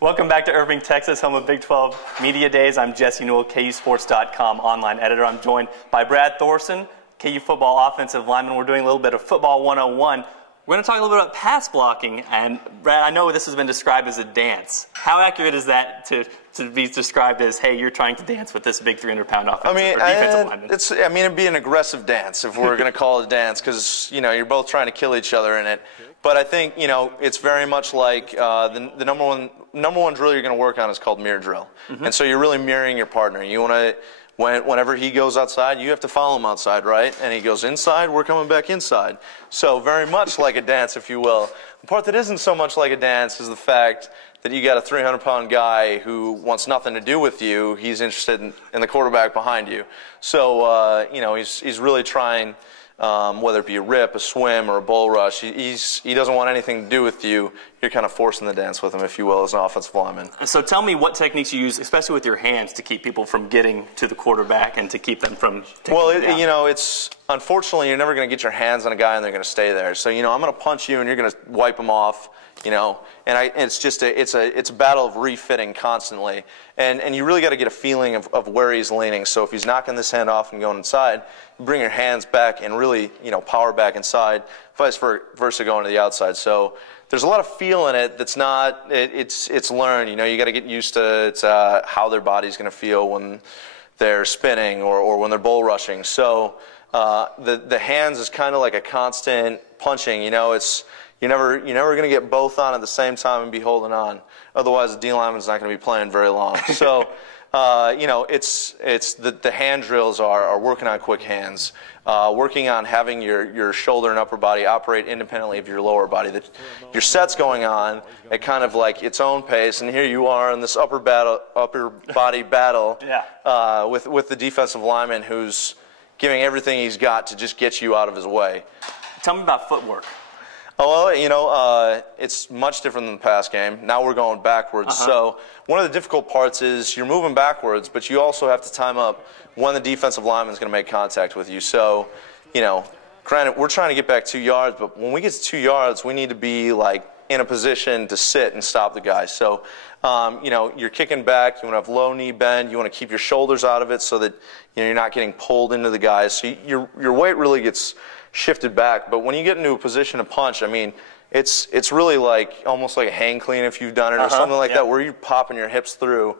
Welcome back to Irving, Texas, home of Big 12 Media Days. I'm Jesse Newell, KUsports.com online editor. I'm joined by Brad Thorson, KU football offensive lineman. We're doing a little bit of football 101. We're going to talk a little bit about pass blocking. And Brad, I know this has been described as a dance. How accurate is that to be described as, hey, you're trying to dance with this big 300-pound defensive lineman? It'd be an aggressive dance if we're going to call it a dance, because you're both trying to kill each other in it. But I think it's very much like the number one drill you're going to work on is called mirror drill, and so you're really mirroring your partner. You want to, whenever he goes outside, you have to follow him outside, right? And he goes inside, we're coming back inside. So very much like a dance, if you will. The part that isn't so much like a dance is the fact that you got a 300-pound guy who wants nothing to do with you. He's interested in the quarterback behind you. So he's really trying. Whether it be a rip, a swim, or a bull rush, he doesn't want anything to do with you. You're kind of forcing the dance with him, if you will, as an offensive lineman. So tell me what techniques you use, especially with your hands, to keep people from getting to the quarterback and to keep them from taking them down. It's unfortunately you're never going to get your hands on a guy and they're going to stay there. So I'm going to punch you and you're going to wipe him off. It's just it's a battle of refitting constantly, and you really got to get a feeling of where he's leaning. So if he's knocking this hand off and going inside, bring your hands back and really power back inside, vice versa going to the outside. So there's a lot of feel in it that's not it's learned. You got to get used to how their body's going to feel when they're spinning or when they're bull rushing. So the hands is kind of like a constant punching. You're never going to get both on at the same time and be holding on. Otherwise, the D lineman's not going to be playing very long. So, it's the hand drills are working on quick hands, working on having your shoulder and upper body operate independently of your lower body. That your set's going on at kind of like its own pace, and here you are in this upper body battle with the defensive lineman who's giving everything he's got to just get you out of his way. Tell me about footwork. Oh, well, it's much different than the pass game. Now we're going backwards. So one of the difficult parts is you're moving backwards, but you also have to time up when the defensive lineman is going to make contact with you. So, granted, we're trying to get back 2 yards, but when we get to 2 yards, we need to be like in a position to sit and stop the guy. So, you're kicking back. You want to have low knee bend. You want to keep your shoulders out of it so that you're not getting pulled into the guys. So your weight really gets shifted back. But when you get into a position to punch, it's really like almost like a hang clean if you've done it or something like that, where you're popping your hips through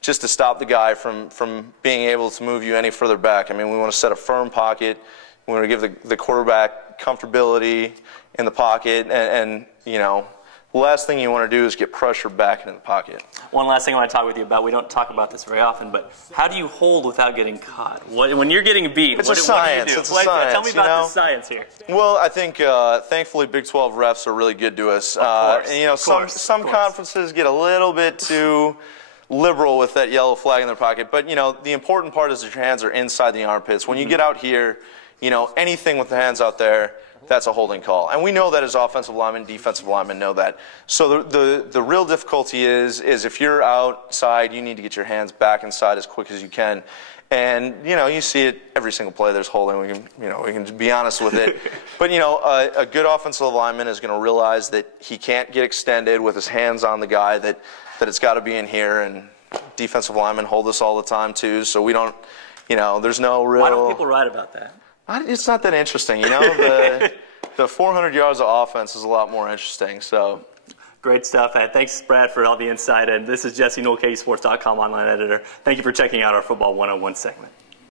just to stop the guy from being able to move you any further back. We want to set a firm pocket. We want to give the quarterback comfortability in the pocket, and the last thing you want to do is get pressure back into the pocket. One last thing I want to talk with you about, we don't talk about this very often, but how do you hold without getting caught? When you're getting beat, it's a science. It's a science. Tell me about the science here. Well, I think thankfully Big 12 refs are really good to us. Some conferences get a little bit too liberal with that yellow flag in their pocket, but the important part is that your hands are inside the armpits. When you get out here, anything with the hands out there, that's a holding call. And we know that as offensive linemen, defensive linemen know that. So the real difficulty is if you're outside, you need to get your hands back inside as quick as you can. And, you see it every single play there's holding. We can be honest with it. But, a good offensive lineman is going to realize that he can't get extended with his hands on the guy, that it's got to be in here. And defensive linemen hold this all the time, too. So we don't, there's no real... Why don't people write about that? It's not that interesting, the 400 yards of offense is a lot more interesting. So, great stuff. Thanks, Brad, for all the insight. And this is Jesse Newell, KUsports.com online editor. Thank you for checking out our Football 101 segment.